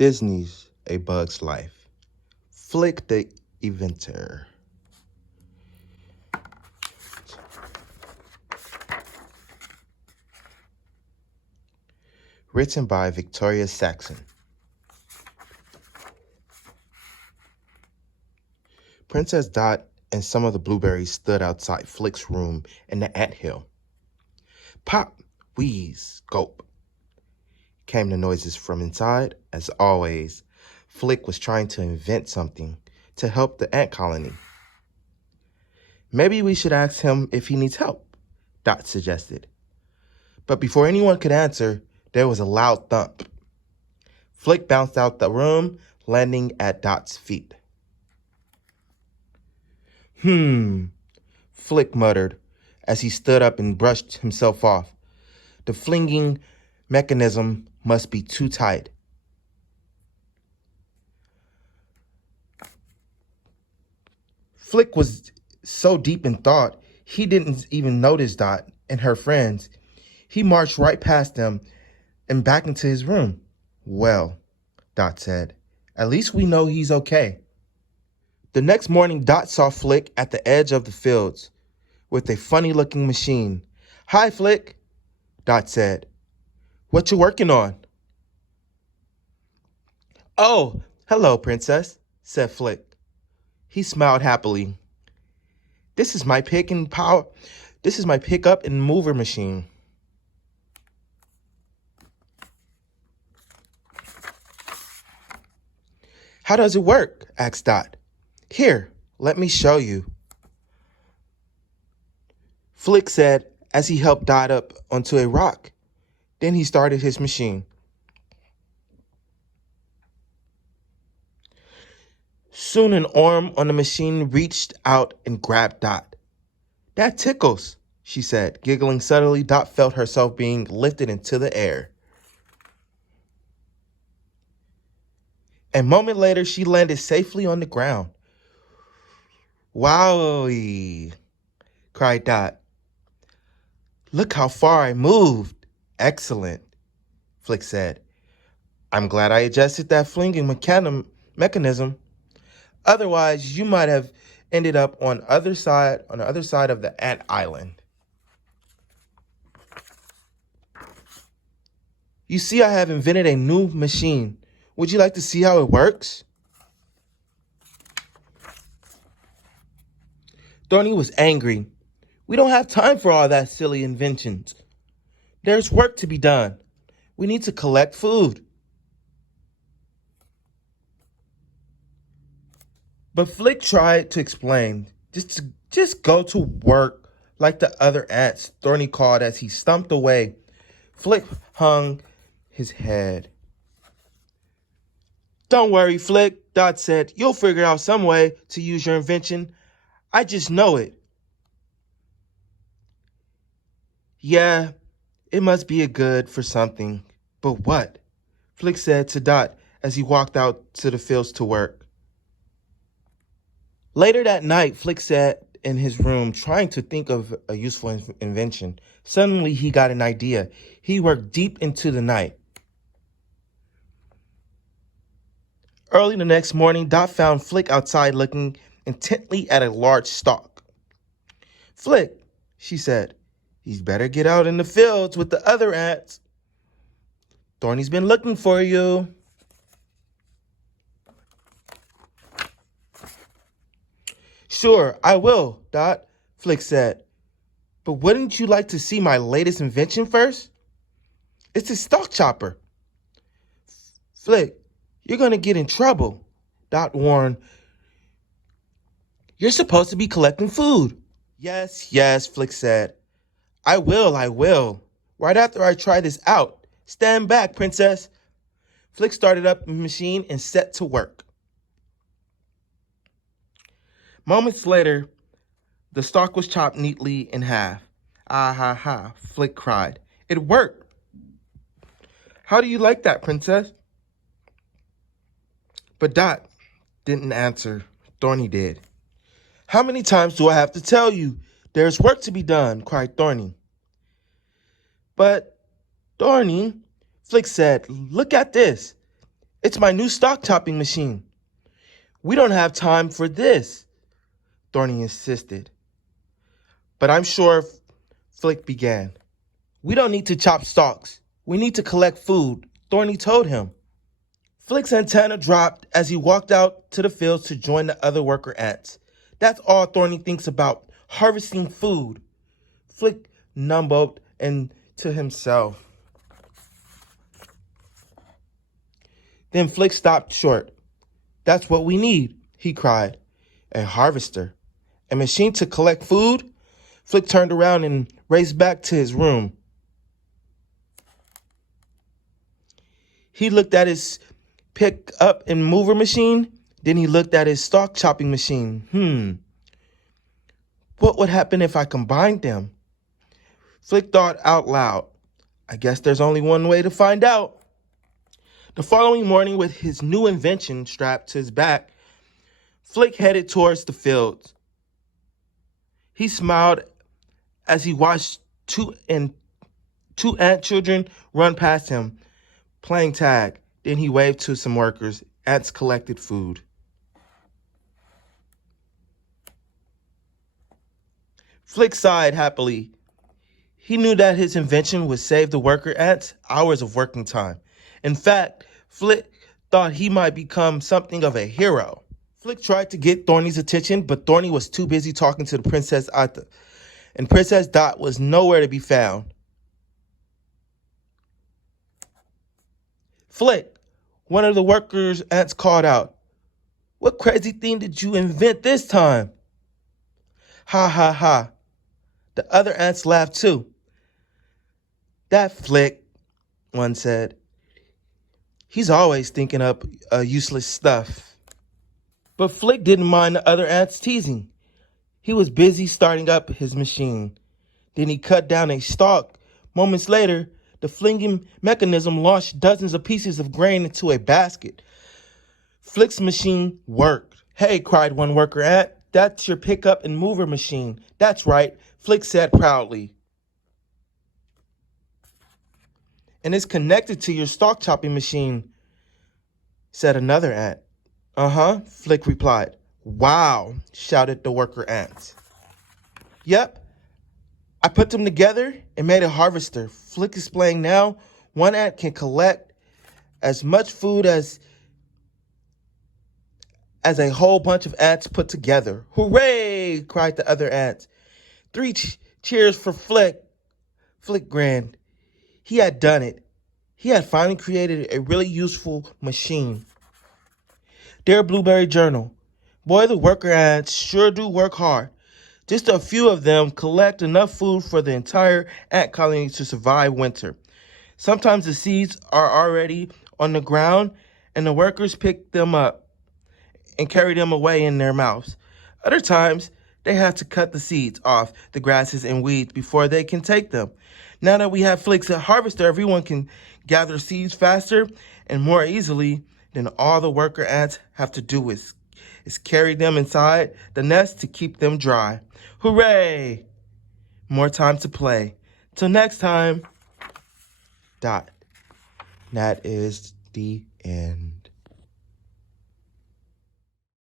Disney's A Bug's Life. Flick the Inventor. Written by Victoria Saxon. Princess Dot and some of the blueberries stood outside Flick's room in the anthill. Pop, wheeze, gulp, came the noises from inside. As always, Flick was trying to invent something to help the ant colony. Maybe we should ask him if he needs help, Dot suggested. But before anyone could answer, there was a loud thump. Flick bounced out the room, landing at Dot's feet. Flick muttered as he stood up and brushed himself off. The flinging mechanism must be too tight. Flick was so deep in thought, he didn't even notice Dot and her friends. He marched right past them and back into his room. Well, Dot said, at least we know he's okay. The next morning, Dot saw Flick at the edge of the fields with a funny-looking machine. Hi, Flick, Dot said. What you working on? Oh, hello, Princess, said Flick. He smiled happily. This is my pick up and mover machine. How does it work? Asked Dot. Here, let me show you. Flick said as he helped Dot up onto a rock. Then he started his machine. Soon an arm on the machine reached out and grabbed Dot. That tickles, she said, giggling subtly. Dot felt herself being lifted into the air. A moment later, she landed safely on the ground. Wowie, cried Dot. Look how far I moved. Excellent, Flick said. I'm glad I adjusted that flinging mechanism. Otherwise, you might have ended up on the other side of the ant island. You see, I have invented a new machine. Would you like to see how it works? Thorny was angry. We don't have time for all that silly inventions. There's work to be done. We need to collect food. But Flick tried to explain. Just go to work like the other ants, Thorny called as he stumped away. Flick hung his head. Don't worry, Flick, Dot said. You'll figure out some way to use your invention. I just know it. Yeah, it must be a good for something. But what? Flick said to Dot as he walked out to the fields to work. Later that night, Flick sat in his room trying to think of a useful invention. Suddenly, he got an idea. He worked deep into the night. Early the next morning, Dot found Flick outside looking intently at a large stalk. Flick, she said, he's better get out in the fields with the other ants. Thorny's been looking for you. Sure, I will, Dot, Flick said. But wouldn't you like to see my latest invention first? It's a stalk chopper. Flick, you're going to get in trouble, Dot warned. You're supposed to be collecting food. Yes, Flick said. I will. Right after I try this out. Stand back, Princess. Flick started up the machine and set to work. Moments later, the stalk was chopped neatly in half. Ah ha ha, Flick cried. It worked. How do you like that, Princess? But Dot didn't answer. Thorny did. How many times do I have to tell you? There's work to be done, cried Thorny. But, Thorny, Flick said, look at this. It's my new stock chopping machine. We don't have time for this, Thorny insisted. But I'm sure Flick began. We don't need to chop stalks. We need to collect food, Thorny told him. Flick's antenna dropped as he walked out to the fields to join the other worker ants. That's all Thorny thinks about, harvesting food. Flick mumbled and to himself. Then Flick stopped short. That's what we need, he cried. A harvester. A machine to collect food? Flick turned around and raced back to his room. He looked at his pick up and mover machine. Then he looked at his stalk chopping machine. What would happen if I combined them? Flick thought out loud. I guess there's only one way to find out. The following morning, with his new invention strapped to his back, Flick headed towards the fields. He smiled as he watched two ant children run past him, playing tag. Then he waved to some workers. Ants collected food. Flick sighed happily. He knew that his invention would save the worker ants hours of working time. In fact, Flick thought he might become something of a hero. Flick tried to get Thorny's attention, but Thorny was too busy talking to the Princess Atta, and Princess Dot was nowhere to be found. Flick, one of the workers' ants called out, "What crazy thing did you invent this time?" Ha ha ha. The other ants laughed too. That Flick, one said. He's always thinking up useless stuff. But Flick didn't mind the other ants teasing. He was busy starting up his machine. Then he cut down a stalk. Moments later, the flinging mechanism launched dozens of pieces of grain into a basket. Flick's machine worked. Hey, cried one worker ant. That's your pickup and mover machine. That's right, Flick said proudly. And it's connected to your stalk chopping machine, said another ant. Uh-huh, Flick replied. Wow, shouted the worker ants. Yep, I put them together and made a harvester. Flick explained now, one ant can collect as much food as a whole bunch of ants put together. Hooray, cried the other ants. Three cheers for Flick. Flick grinned. He had done it. He had finally created a really useful machine. Dear Blueberry Journal, boy, the worker ants sure do work hard. Just a few of them collect enough food for the entire ant colony to survive winter. Sometimes the seeds are already on the ground and the workers pick them up and carry them away in their mouths. Other times, they have to cut the seeds off the grasses and weeds before they can take them. Now that we have Flick's harvester, everyone can gather seeds faster and more easily. Then all the worker ants have to do is carry them inside the nest to keep them dry. Hooray! More time to play. Till next time. Dot. That is the end.